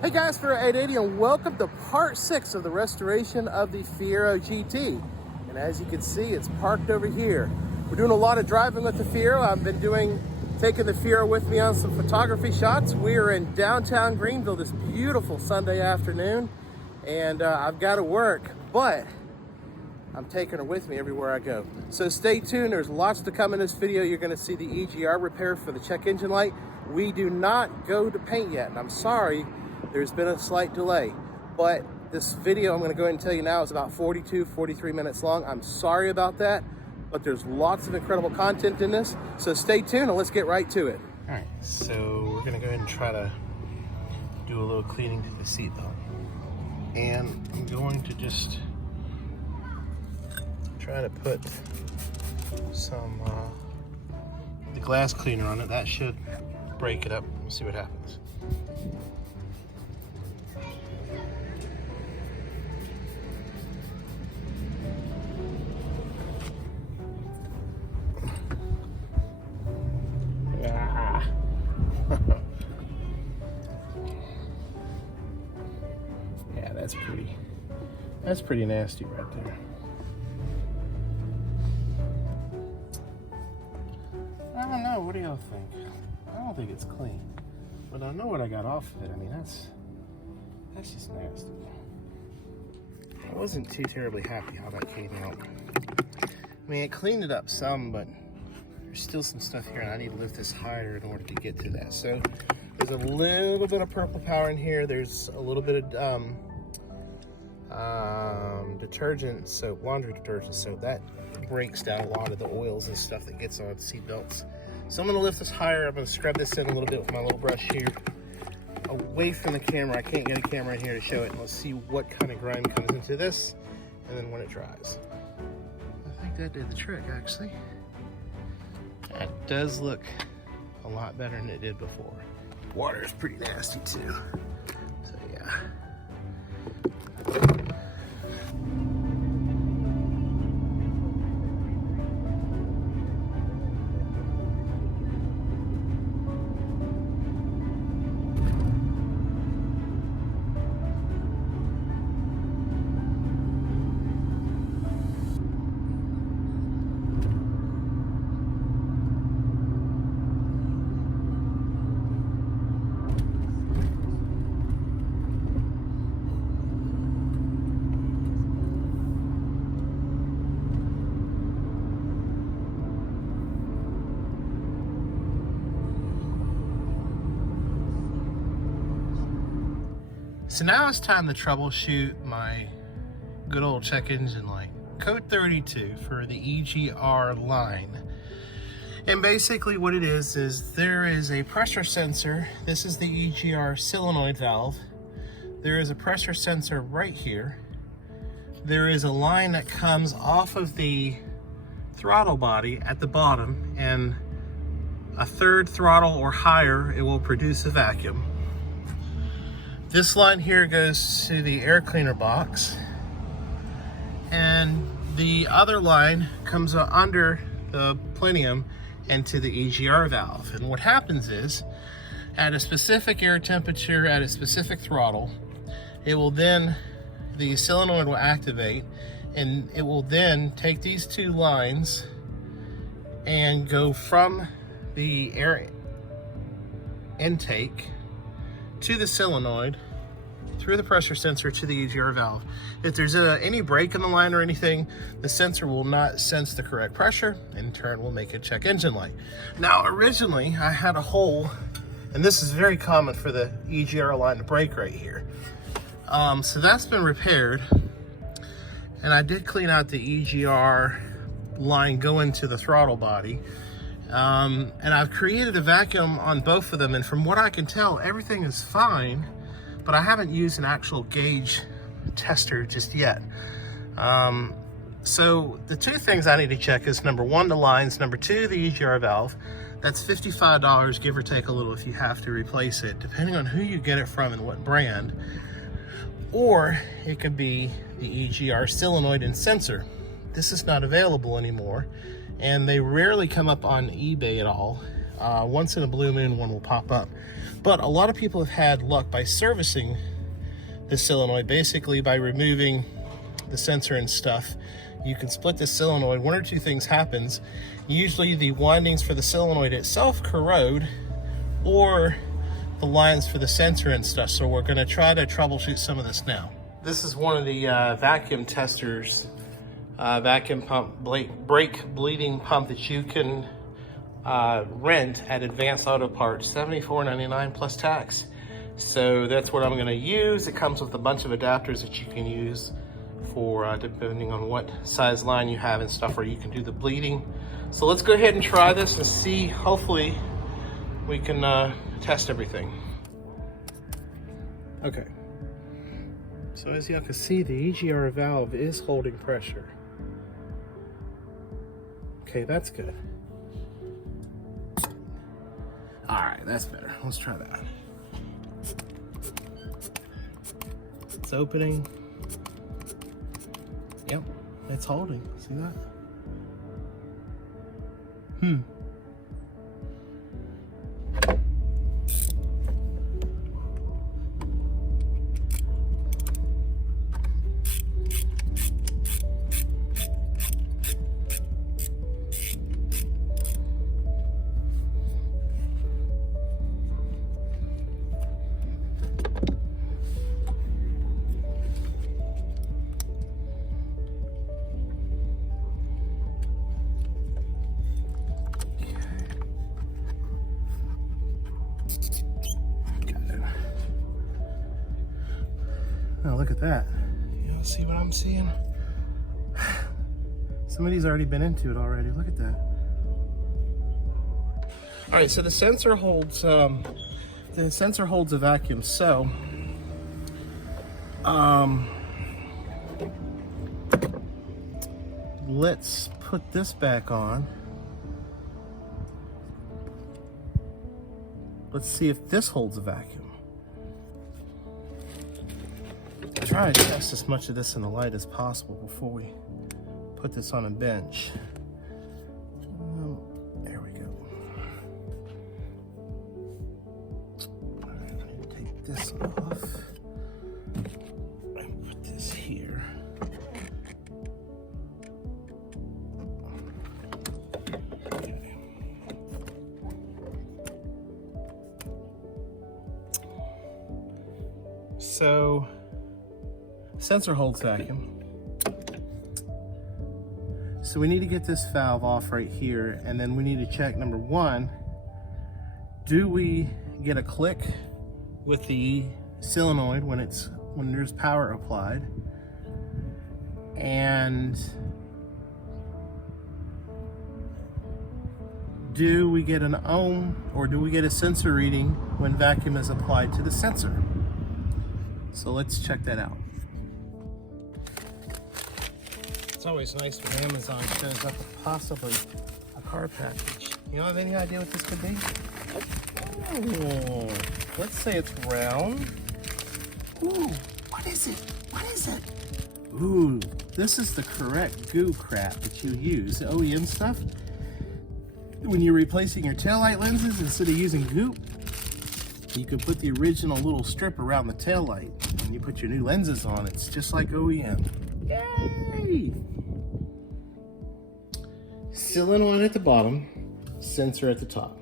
Hey guys, Fiero 880 and welcome to part 6 of the restoration of the Fiero GT. And as you can see, it's parked over here. We're doing a lot of driving with the Fiero. I've been taking the Fiero with me on some photography shots. We are in downtown Greenville this beautiful Sunday afternoon, and I've got to work, but I'm taking her with me everywhere I go. So stay tuned, there's lots to come in this video. You're gonna see the EGR repair for the check engine light. We do not go to paint yet, and I'm sorry, there's been a slight delay, but this video I'm going to go ahead and tell you now is about 43 minutes long. I'm sorry about that, but there's lots of incredible content in this, so stay tuned and let's get right to it. All right, so we're going to go ahead and try to do a little cleaning to the seatbelt, and I'm going to just try to put some the glass cleaner on it. That should break it up. We'll see what happens. Yeah, that's pretty nasty right there. I don't know, what do y'all think? I don't think it's clean, but I know what I got off of it. I mean, that's just nasty. I wasn't too terribly happy how that came out. I mean, it cleaned it up some, but there's still some stuff here, and I need to lift this higher in order to get to that. So there's a little bit of purple power in here. There's a little bit of detergent soap, laundry detergent soap. That breaks down a lot of the oils and stuff that gets on seat belts. So I'm gonna lift this higher. I'm gonna scrub this in a little bit with my little brush here, away from the camera. I can't get a camera in here to show it. And let's see what kind of grime comes into this, and then when it dries. I think that did the trick, actually. That does look a lot better than it did before. Water is pretty nasty too. So yeah. So now it's time to troubleshoot my good old check engine light. Code 32 for the EGR line. And basically what it is there is a pressure sensor. This is the EGR solenoid valve. There is a pressure sensor right here. There is a line that comes off of the throttle body at the bottom, and a third throttle or higher, it will produce a vacuum. This line here goes to the air cleaner box, and the other line comes under the plenum and to the EGR valve. And what happens is, at a specific air temperature, at a specific throttle, it will then, the solenoid will activate, and it will then take these two lines and go from the air intake to the solenoid, through the pressure sensor to the EGR valve. If there's any break in the line or anything, the sensor will not sense the correct pressure, and in turn will make a check engine light. Now originally I had a hole, and this is very common for the EGR line to break right here. So that's been repaired, and I did clean out the EGR line going to the throttle body. And I've created a vacuum on both of them, and from what I can tell, everything is fine, but I haven't used an actual gauge tester just yet. So the two things I need to check is, number one, the lines, number two, the EGR valve. That's $55, give or take a little, if you have to replace it, depending on who you get it from and what brand. Or it could be the EGR solenoid and sensor. This is not available anymore, and they rarely come up on eBay at all. Once in a blue moon, one will pop up. But a lot of people have had luck by servicing this solenoid, basically by removing the sensor and stuff. You can split this solenoid. One or two things happens. Usually the windings for the solenoid itself corrode, or the lines for the sensor and stuff. So we're gonna try to troubleshoot some of this now. This is one of the vacuum testers, vacuum pump brake bleeding pump that you can rent at Advanced Auto Parts, $74.99 plus tax. So that's what I'm gonna use. It comes with a bunch of adapters that you can use for depending on what size line you have and stuff, or you can do the bleeding. So let's go ahead and try this and see. Hopefully we can test everything. Okay. So as y'all can see, the EGR valve is holding pressure. Okay, that's good. All right, that's better. Let's try that. It's opening. Yep, it's holding. See that? Oh, look at that. You know, see what I'm seeing? Somebody's already been into it already. Look at that. All right, so the sensor holds a vacuum. So let's put this back on. Let's see if this holds a vacuum. Try to test as much of this in the light as possible before we put this on a bench. There we go. All right, I need to take this off and put this here. Okay. So, sensor holds vacuum. So we need to get this valve off right here, and then we need to check, number one, do we get a click with the solenoid when there's power applied? And do we get an ohm, or do we get a sensor reading when vacuum is applied to the sensor? So let's check that out. It's always nice when Amazon shows up with possibly a car package. You have any idea what this could be? Oh, let's say it's round. Ooh, what is it? What is it? Ooh, this is the correct goo crap that you use, the OEM stuff. When you're replacing your taillight lenses, instead of using goop, you can put the original little strip around the taillight. When you put your new lenses on, it's just like OEM. Yay! Solenoid at the bottom, sensor at the top.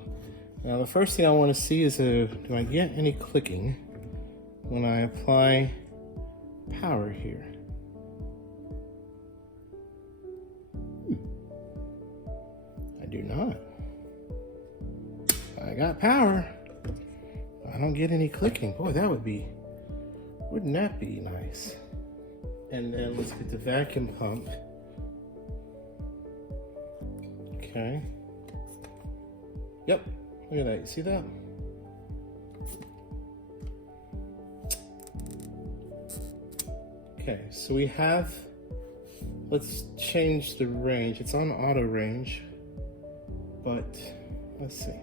Now the first thing I want to see is, do I get any clicking when I apply power here? I do not. I got power. I don't get any clicking. Boy, wouldn't that be nice? And then let's get the vacuum pump. Okay. Yep, look at that, you see that? Okay, so we have, let's change the range. It's on auto range, but let's see.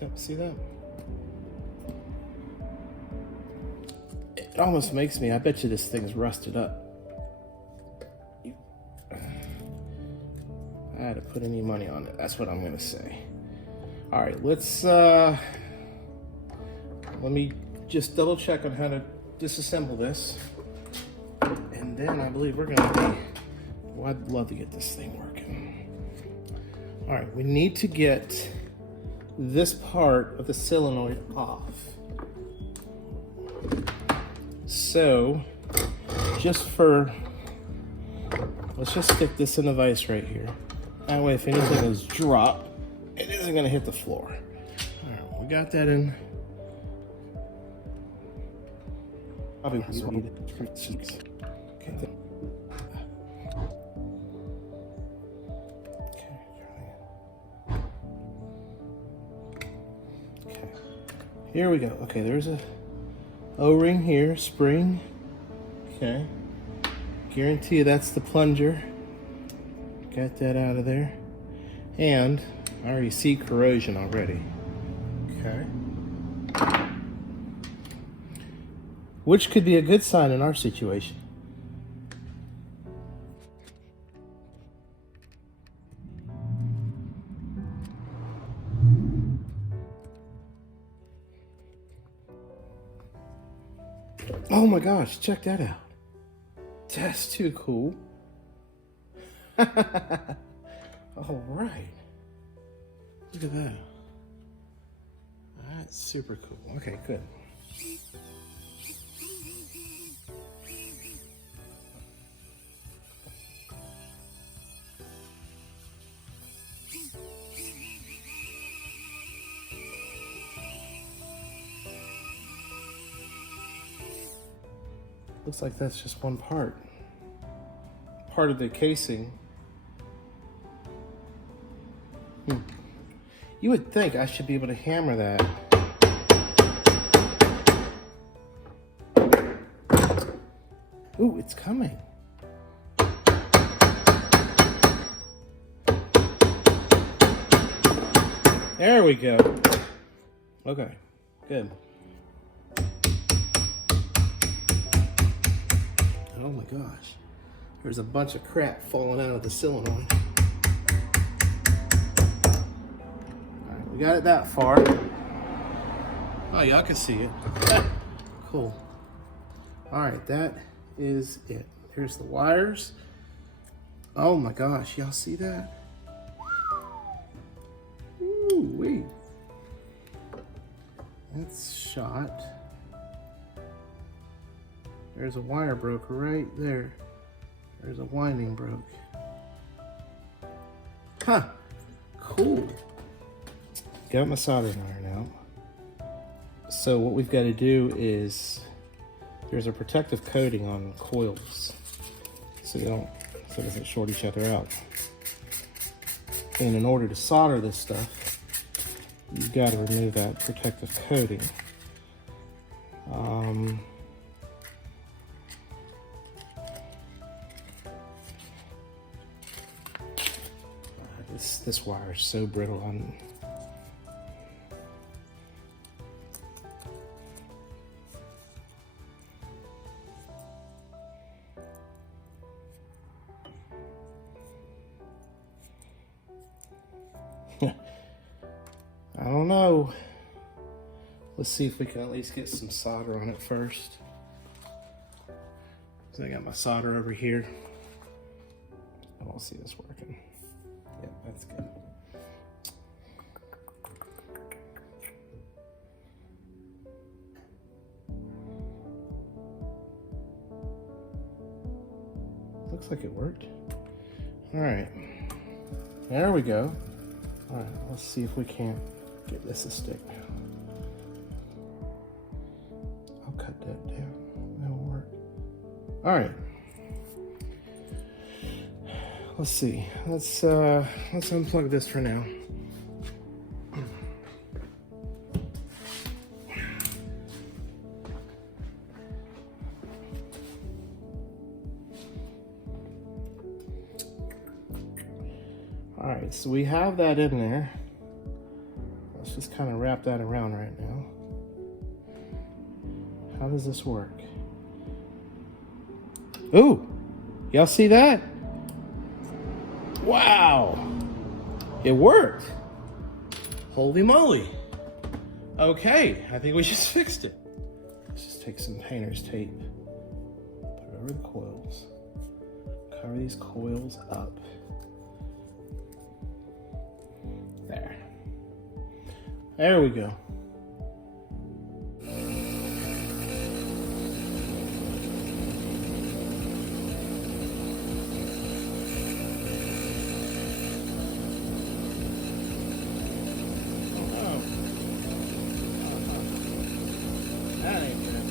Yep, see that? It almost makes me, I bet you this thing's rusted up. I had to put any money on it. That's what I'm gonna say. All right, let's, let me just double check on how to disassemble this. And then I believe we're gonna be, well, I'd love to get this thing working. All right, we need to get this part of the solenoid off. So, let's just stick this in the vise right here. That way, if anything is dropped, it isn't gonna hit the floor. All right, we got that in. Probably need it. Okay. Okay. Here we go. Okay, there's a O-ring here, spring. Okay. Guarantee you that's the plunger. Got that out of there. And I already see corrosion already. Okay. Which could be a good sign in our situation. Oh my gosh, check that out. That's too cool. All right. Look at that. That's super cool. Okay, good. Looks like that's just one part. Part of the casing. You would think I should be able to hammer that. Ooh, it's coming. There we go. Okay, good. Oh my gosh. There's a bunch of crap falling out of the solenoid. Alright, we got it that far. Oh, y'all can see it. Cool. Alright, that is it. Here's the wires. Oh my gosh, y'all see that? Ooh-wee. That's shot. There's a wire broke right there. There's a winding broke. Huh, cool. Got my soldering iron out. So what we've got to do is, there's a protective coating on coils so it doesn't short each other out. And in order to solder this stuff, you've got to remove that protective coating. This wire is so brittle. I don't know. Let's see if we can at least get some solder on it first. So I got my solder over here. I don't see this working. Yeah, that's good. Looks like it worked. All right, there we go. All right, let's see if we can't get this to stick. I'll cut that down, that'll work. All right. Let's see. Let's unplug this for now. All right, so we have that in there. Let's just kind of wrap that around right now. How does this work? Ooh, y'all see that? Wow, It worked. Holy moly. Okay, I think we just fixed it. Let's just take some painter's tape, put it over the coils, cover these coils up. There. There we go. That ain't good.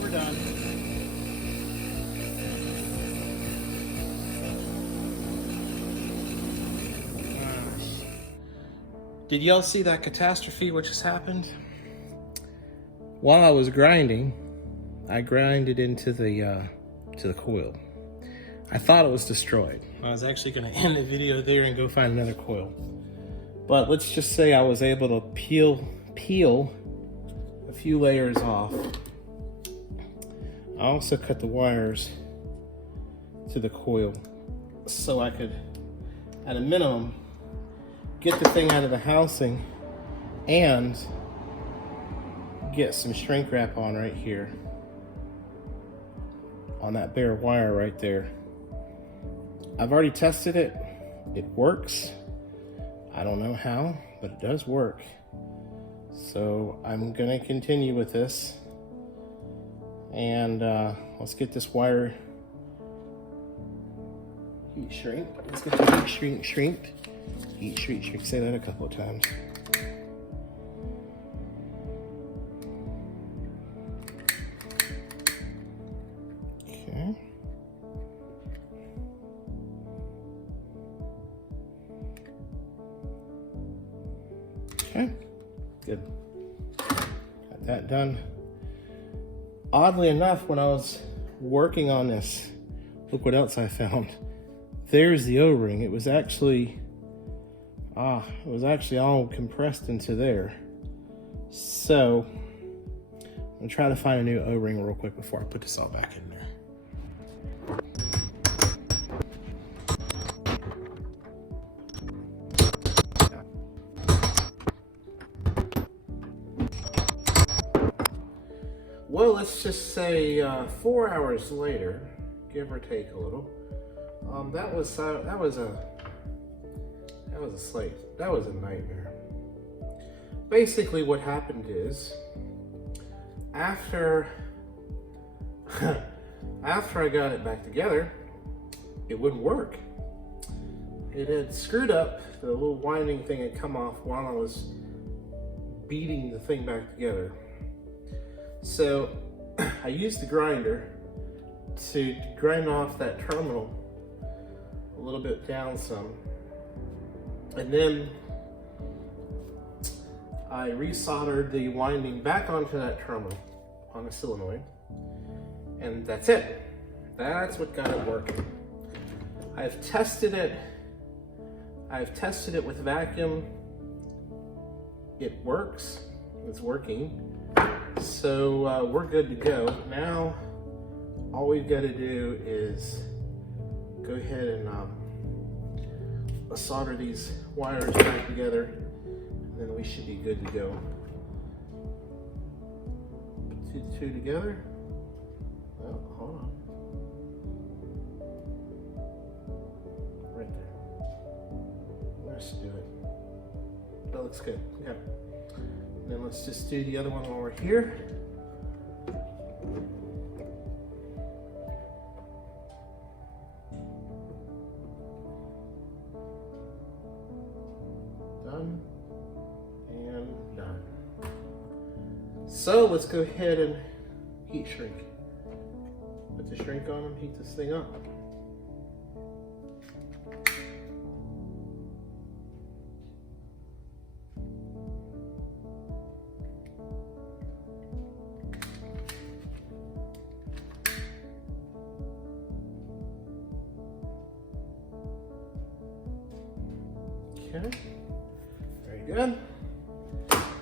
We're done. Did y'all see that catastrophe which just happened? While I was grinding, I grinded into the coil. I thought it was destroyed. I was actually going to end the video there and go find another coil. But let's just say I was able to peel a few layers off. I also cut the wires to the coil so I could, at a minimum, get the thing out of the housing and get some shrink wrap on right here on that bare wire right there. I've already tested it. It works. I don't know how, but it does work. So I'm gonna continue with this, and let's get this wire heat shrink. Let's get the heat shrink. Heat shrink. Say that a couple of times. Okay. Okay. Good. Got that done. Oddly enough, when I was working on this, look what else I found. There's the O-ring. It was actually all compressed into there. So I'm gonna try to find a new O-ring real quick before I put this all back in there. Well, let's just say 4 hours later, give or take a little. That was a nightmare. Basically, what happened is, after I got it back together, it wouldn't work. It had screwed up. The little winding thing had come off while I was beating the thing back together. So I used the grinder to grind off that terminal a little bit down some. And then I resoldered the winding back onto that terminal on a solenoid. And that's it. That's what got it working. I've tested it with vacuum. It works. It's working. So we're good to go. Now, all we've got to do is go ahead and solder these wires back together, and then we should be good to go. Put the two together. Oh, hold on. Right there. Let's do it. That looks good. Okay. Then let's just do the other one while we're here. Done and done. So let's go ahead and heat shrink. Put the shrink on and heat this thing up. Okay, very good.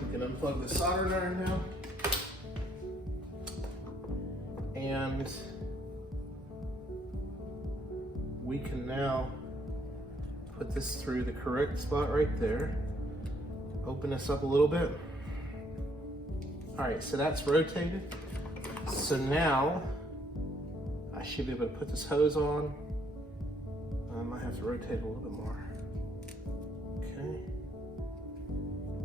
We can unplug the solder iron now. And we can now put this through the correct spot right there. Open this up a little bit. All right, so that's rotated. So now I should be able to put this hose on. I might have to rotate a little bit more. Okay.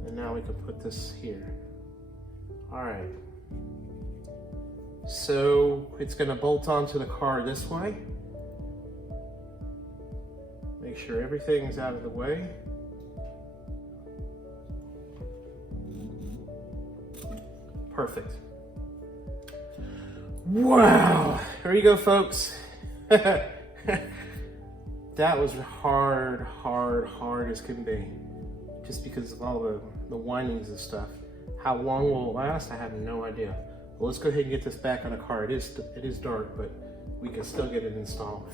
And now we can put this here. All right. So it's gonna bolt onto the car this way. Make sure everything is out of the way. Perfect. Wow, here you go, folks. That was hard as can be, just because of all the windings and stuff. How long will it last? I have no idea. Well, let's go ahead and get this back on the car. It is dark, but we can still get it installed.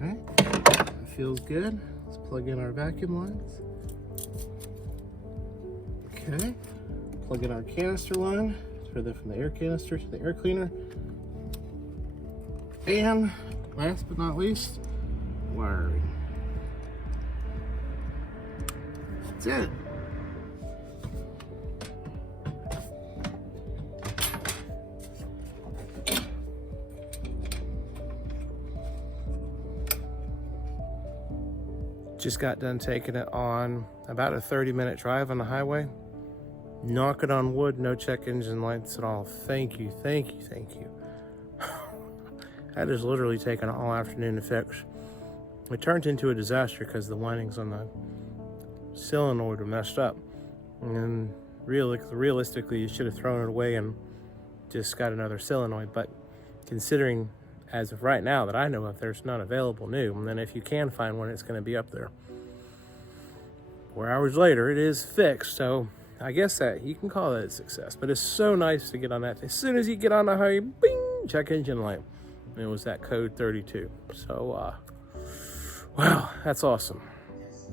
Okay, that feels good. Let's plug in our vacuum lines. Okay, plug in our canister line from the air canister to the air cleaner. And last but not least, wiring. That's it. Just got done taking it on about a 30-minute drive on the highway. Knock it on wood, no check engine lights at all. Thank you, thank you, thank you. That has literally taken all afternoon to fix. It turned into a disaster because the windings on the solenoid were messed up. And realistically, you should have thrown it away and just got another solenoid. But considering as of right now that I know of, there's none available new, and then if you can find one, it's going to be up there. 4 hours later, it is fixed, so I guess that you can call that a success. But it's so nice to get on that. As soon as you get on the highway, bing, check engine light. And it was that code 32. So, wow, that's awesome.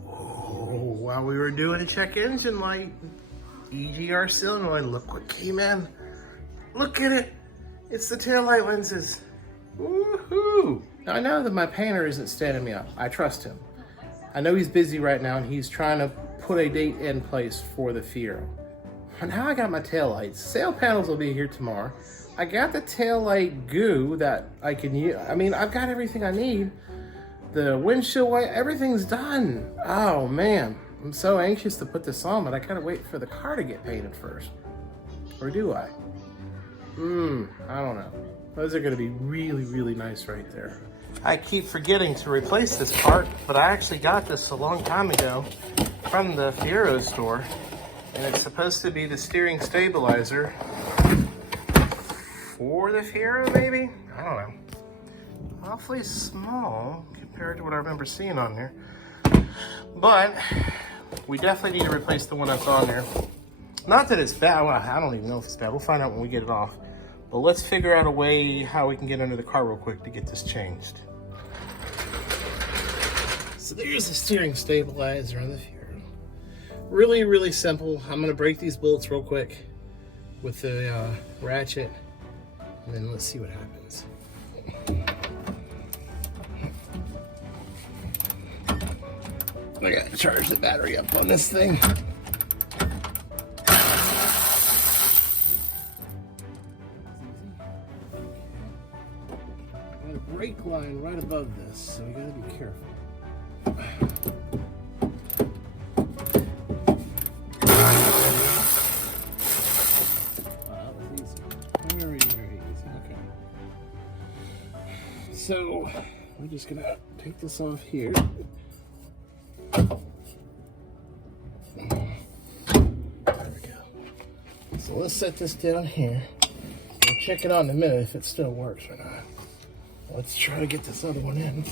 Oh, while we were doing a check engine light, EGR solenoid, look what came in. Look at it. It's the taillight lenses. Woohoo! Now I know that my painter isn't standing me up. I trust him. I know he's busy right now and he's trying to put a date in place for the Fiero. And now I got my taillights. Sail panels will be here tomorrow. I got the taillight goo that I can use. I mean, I've got everything I need. The windshield wipe, everything's done. Oh man, I'm so anxious to put this on, but I gotta wait for the car to get painted first. Or do I? I don't know. Those are gonna be really, really nice right there. I keep forgetting to replace this part, but I actually got this a long time ago from the Fiero store. And it's supposed to be the steering stabilizer for the Fiero, maybe? I don't know. Awfully small compared to what I remember seeing on there. But we definitely need to replace the one that's on there. Not that it's bad, well, I don't even know if it's bad. We'll find out when we get it off. But let's figure out a way how we can get under the car real quick to get this changed. So there's the steering stabilizer on the Fiero. Really, really simple. I'm gonna break these bolts real quick with the ratchet, and then let's see what happens. I gotta charge the battery up on this thing. Got a brake line right above this, so we gotta be careful. Very, very easy. Okay. So we're just gonna take this off here. There we go. So let's set this down here. We'll check it out in a minute if it still works or not. Let's try to get this other one in.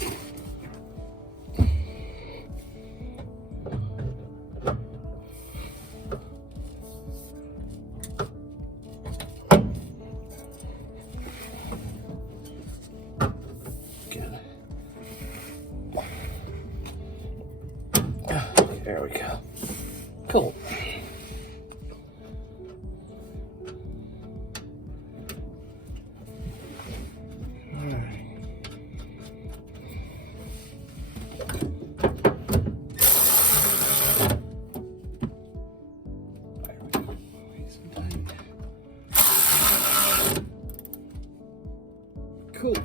Cool.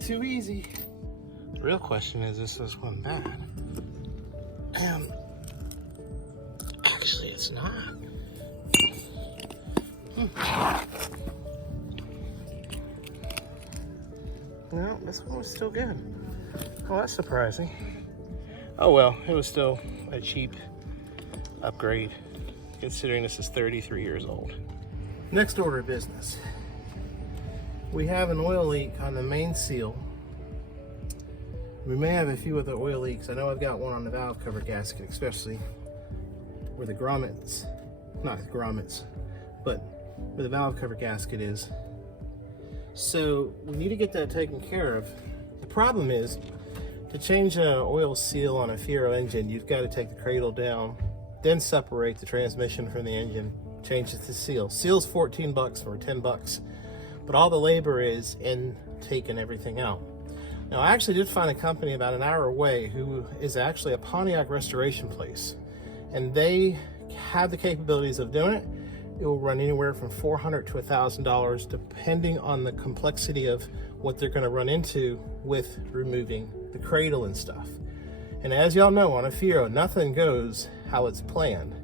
Too easy. The real question is this one bad? Actually, it's not. No, this one was still good. Oh, that's surprising. Oh well, it was still a cheap upgrade, considering this is 33 years old. Next order of business. We have an oil leak on the main seal. We may have a few other oil leaks. I know I've got one on the valve cover gasket, especially where the grommets, not the grommets, but where the valve cover gasket is. So we need to get that taken care of. The problem is, to change an oil seal on a Fiero engine, you've got to take the cradle down, then separate the transmission from the engine, change it to seal. Seal's 14 bucks or 10 bucks, but all the labor is in taking everything out. Now, I actually did find a company about an hour away who is actually a Pontiac restoration place, and they have the capabilities of doing it. It will run anywhere from $400 to $1,000, depending on the complexity of what they're going to run into with removing the cradle and stuff. And as y'all know, on a Fiero, nothing goes how it's planned.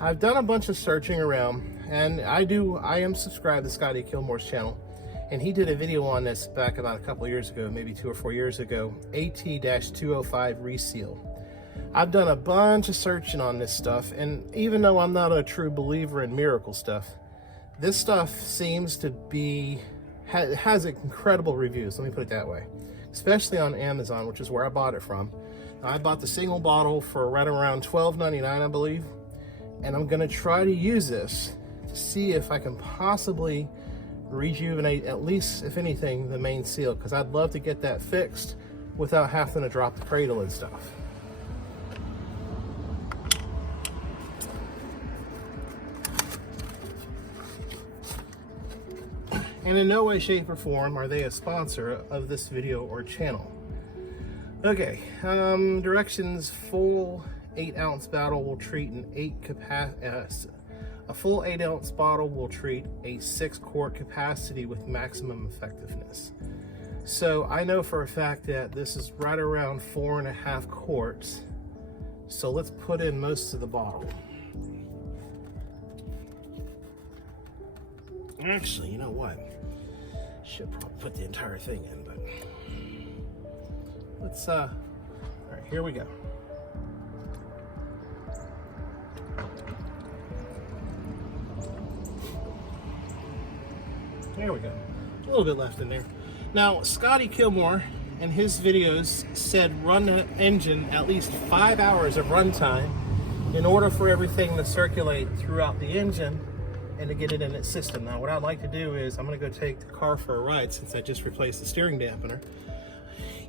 I've done a bunch of searching around, and I am subscribed to Scotty Kilmore's channel, and he did a video on this back about a couple years ago, maybe 2 or 4 years ago, AT-205 reseal. I've done a bunch of searching on this stuff, and even though I'm not a true believer in miracle stuff, this stuff seems to be, has incredible reviews, let me put it that way, especially on Amazon, which is where I bought it from. Now, I bought the single bottle for right around $12.99, I believe, and I'm gonna try to use this to see if I can possibly rejuvenate, at least if anything, the main seal, because I'd love to get that fixed without having to drop the cradle and stuff. And in no way, shape, or form are they a sponsor of this video or channel. Okay, directions: full 8-ounce bottle will treat a full 8-ounce bottle will treat a 6-quart capacity with maximum effectiveness. So I know for a fact that this is right around 4.5 quarts. So let's put in most of the bottle. Actually, you know what? Should probably put the entire thing in, but let's, all right, here we go. There we go. A little bit left in there. Now, Scotty Kilmore in his videos said run the engine at least 5 hours of runtime in order for everything to circulate throughout the engine and to get it in its system. Now, what I'd like to do is I'm gonna go take the car for a ride since I just replaced the steering dampener.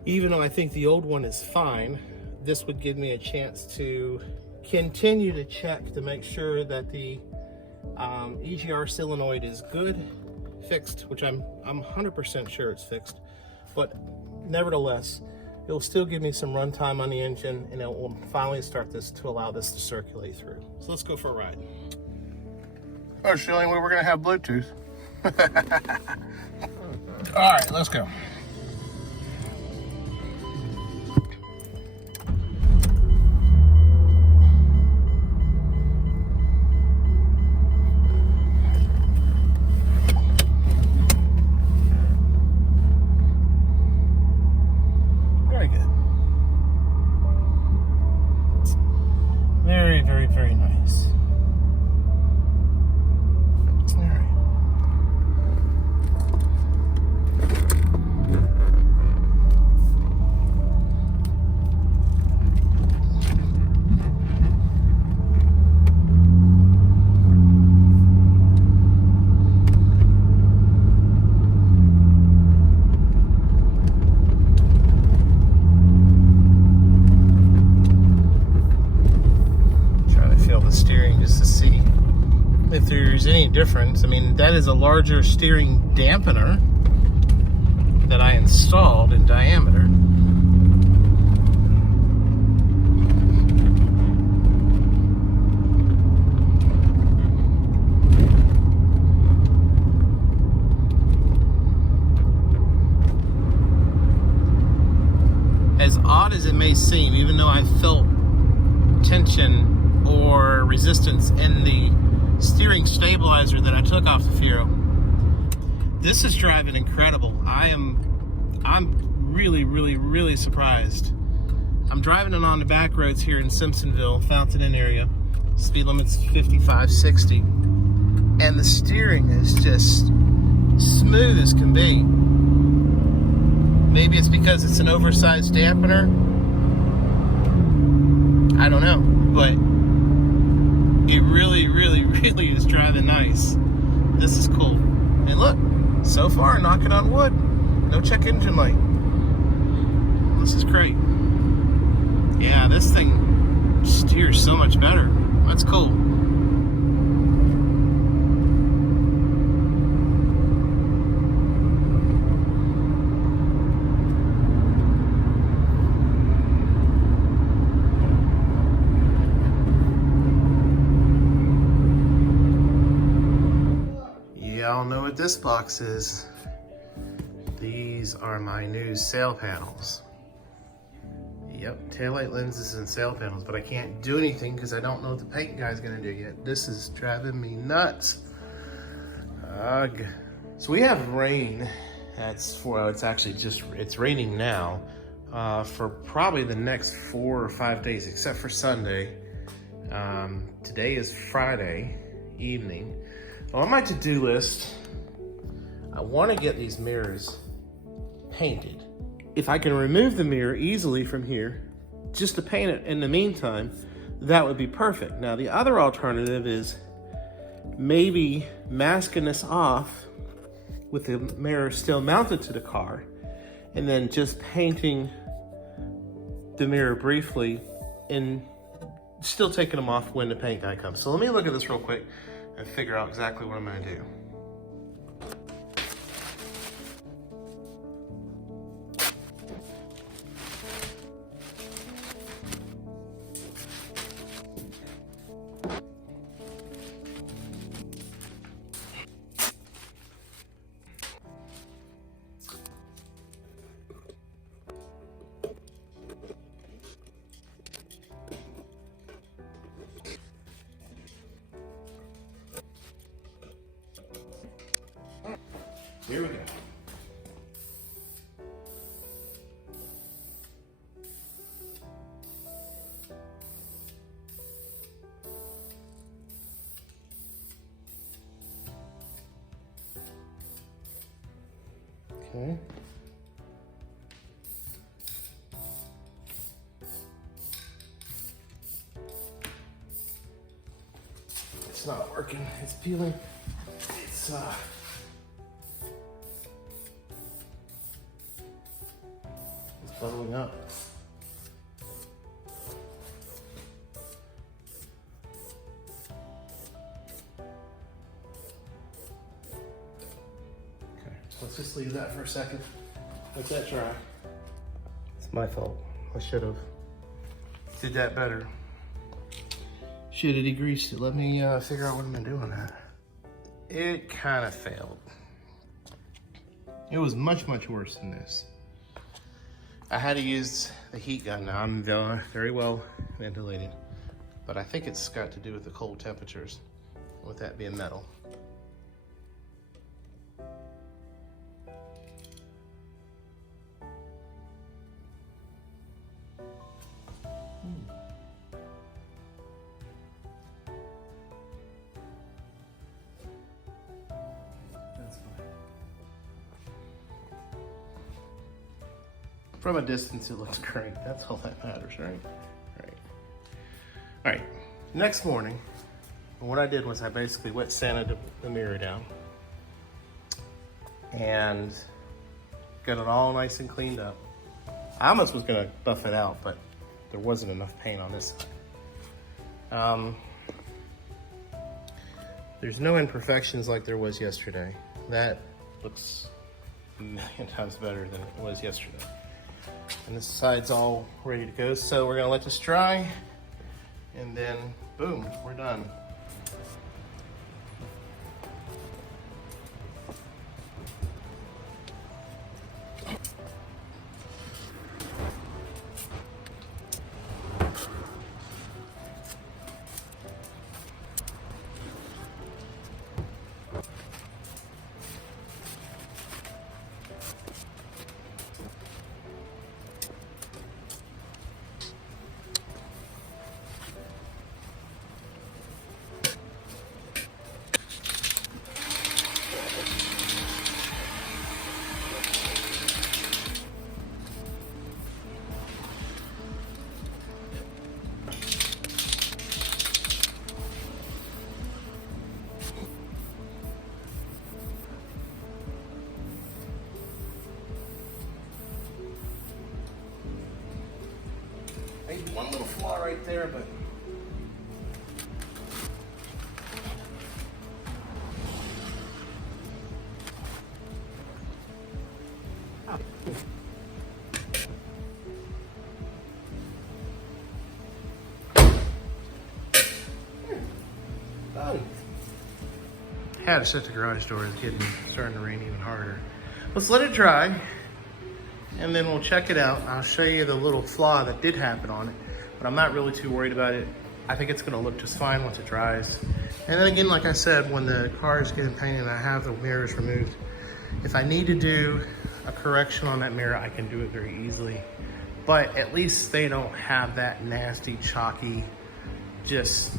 Even though I think the old one is fine, this would give me a chance to continue to check to make sure that the EGR solenoid is good, fixed, which I'm 100% sure it's fixed, but nevertheless, it'll still give me some runtime on the engine, and it will finally start this to allow this to circulate through. So let's go for a ride. Oh, it's the only way we're gonna have Bluetooth. All right, let's go. Very good. Very, very, very nice. If there's any difference. I mean, that is a larger steering dampener that I installed in diameter. odd as it may seem, even though I felt tension or resistance in the steering stabilizer that I took off the Fiero, this is driving incredible. I'm really surprised. I'm driving it on the back roads here in Simpsonville, Fountain Inn area. Speed limit's 55, 60. And the steering is just smooth as can be. Maybe it's because it's an oversized dampener. I don't know, but it really is driving nice. This is cool. And look, so far, knocking on wood, no check engine light. This is great. Yeah, this thing steers so much better. That's cool. Y'all know what this box is. These are my new sail panels. Yep, taillight lenses and sail panels, but I can't do anything because I don't know what the paint guy's gonna do yet. This is driving me nuts. Ugh. So we have rain. It's raining now for probably the next 4 or 5 days, except for Sunday. Today is Friday evening. On my to-do list, I want to get these mirrors painted. If I can remove the mirror easily from here, just to paint it in the meantime, that would be perfect. Now, the other alternative is maybe masking this off with the mirror still mounted to the car, and then just painting the mirror briefly and still taking them off when the paint guy comes. So let me look at this real quick and figure out exactly what I'm gonna do. Here we go. Okay. It's not working. It's peeling. It's bubbling up. Okay, let's just leave that for a second. Let that dry. It's my fault. I should have did that better. Should have degreased it. Let me figure out what I'm gonna do on that. It kind of failed. It was much worse than this. I had to use the heat gun. Now I'm very well ventilated, but I think it's got to do with the cold temperatures, with that being metal. That's fine. From a distance, it looks great. That's all that matters, right? All right. Next morning, what I did was I basically wet sanded the mirror down and got it all nice and cleaned up. I almost was gonna buff it out, but there wasn't enough paint on this side. There's no imperfections like there was yesterday. That looks a million times better than it was yesterday. And this side's all ready to go. So we're gonna let this dry and then boom, we're done. one little flaw right there, but done. Had to shut the garage door. It's starting to rain even harder. Let's let it dry, and then we'll check it out. I'll show you the little flaw that did happen on it, but I'm not really too worried about it. I think it's gonna look just fine once it dries. And then again, like I said, when the car is getting painted and I have the mirrors removed, if I need to do a correction on that mirror, I can do it very easily. But at least they don't have that nasty, chalky, just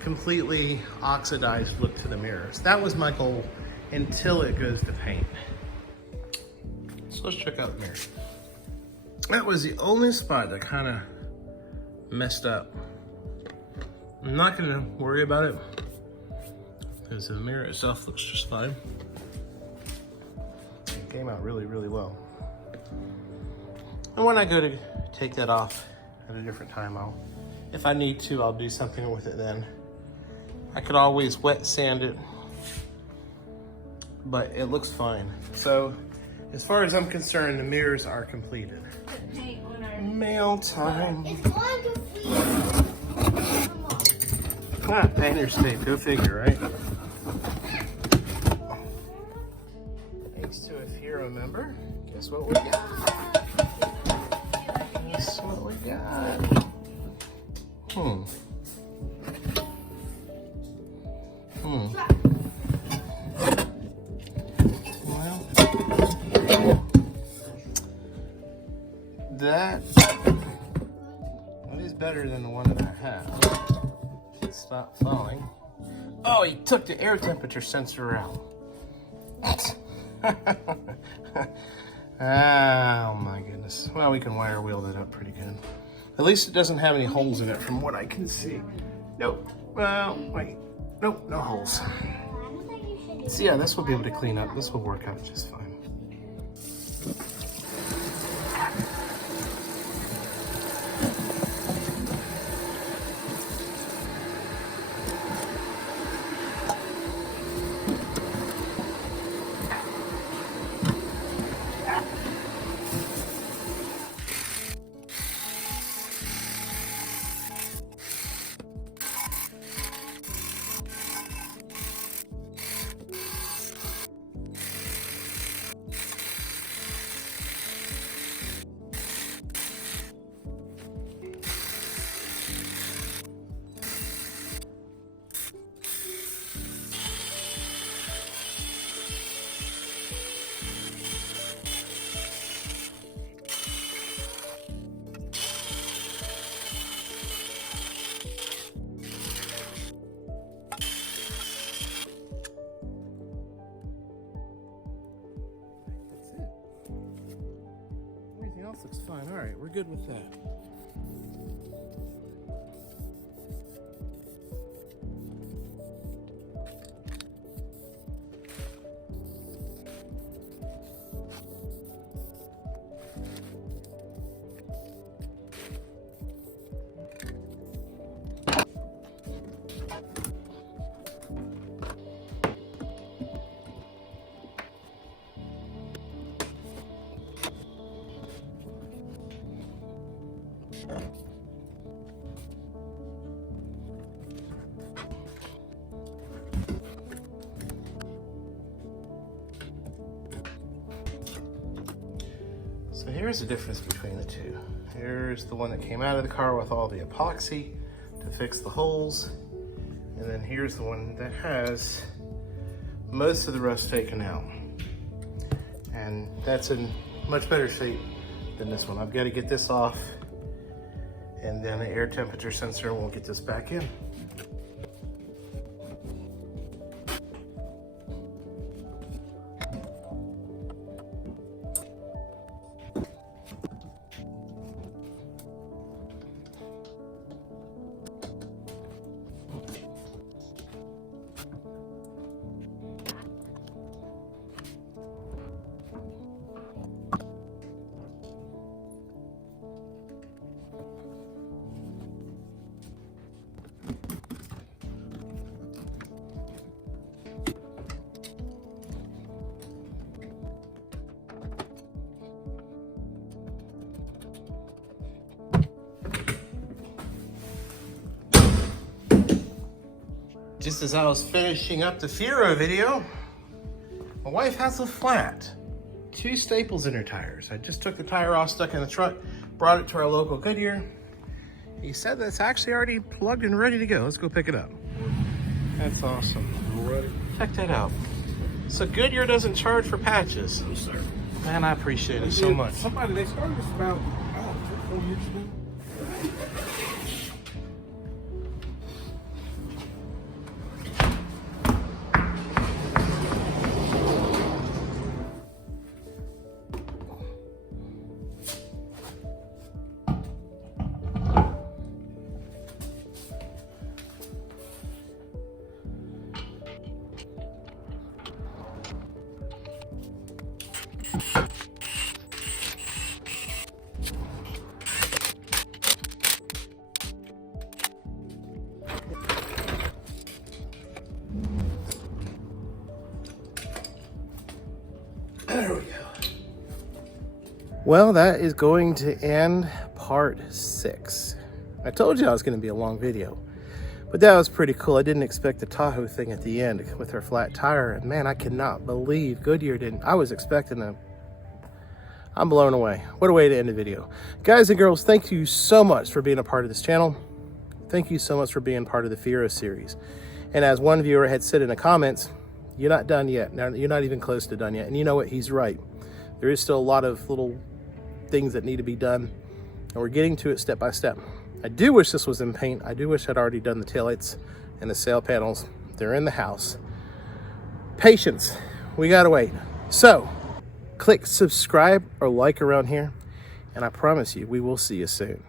completely oxidized look to the mirrors. That was my goal until it goes to paint. So let's check out the mirror. That was the only spot that kind of messed up. I'm not gonna worry about it because the mirror itself looks just fine. It came out really, really well. And when I go to take that off at a different time, if I need to, I'll do something with it then. I could always wet sand it, but it looks fine. So as far as I'm concerned, the mirrors are completed. Mail time. Ah, painter's tape, go figure, right? Thanks to a Fiero member, guess what we got? Guess what we got? Well, that is better than the one that I have. It stopped falling. Oh, he took the air temperature sensor out. Oh my goodness. Well, we can wire wheel that up pretty good. At least it doesn't have any holes in it from what I can see. Nope. Well, wait. Nope, no holes. So yeah, this will be able to clean up. This will work out just fine. Else looks fine. All right, we're good with that. So here's the difference between the two. Here's the one that came out of the car with all the epoxy to fix the holes. And then here's the one that has most of the rust taken out. And that's in much better shape than this one. I've got to get this off, and then the air temperature sensor, and we'll get this back in. Just as I was finishing up the Fiero video, my wife has a flat. 2 staples in her tires. I just took the tire off, stuck in the truck, brought it to our local Goodyear. He said that it's actually already plugged and ready to go. Let's go pick it up. That's awesome. Already? Check that out. So Goodyear doesn't charge for patches. No, sir. Man, I appreciate it so much. Somebody, they started this about, 3 or 4 years ago. There we go. Well, that is going to end part 6. I told you I was going to be a long video, but that was pretty cool. I didn't expect the Tahoe thing at the end with her flat tire, and man, I cannot believe Goodyear didn't. I was expecting them. I'm blown away. What a way to end the video. Guys and girls, thank you so much for being a part of this channel. Thank you so much for being part of the Fiero series. And as one viewer had said in the comments, you're not done yet. Now, you're not even close to done yet. And you know what? He's right. There is still a lot of little things that need to be done, and we're getting to it step by step. I do wish this was in paint. I do wish I'd already done the taillights and the sail panels. They're in the house. Patience. We gotta wait. So, click subscribe or like around here, and I promise you, we will see you soon.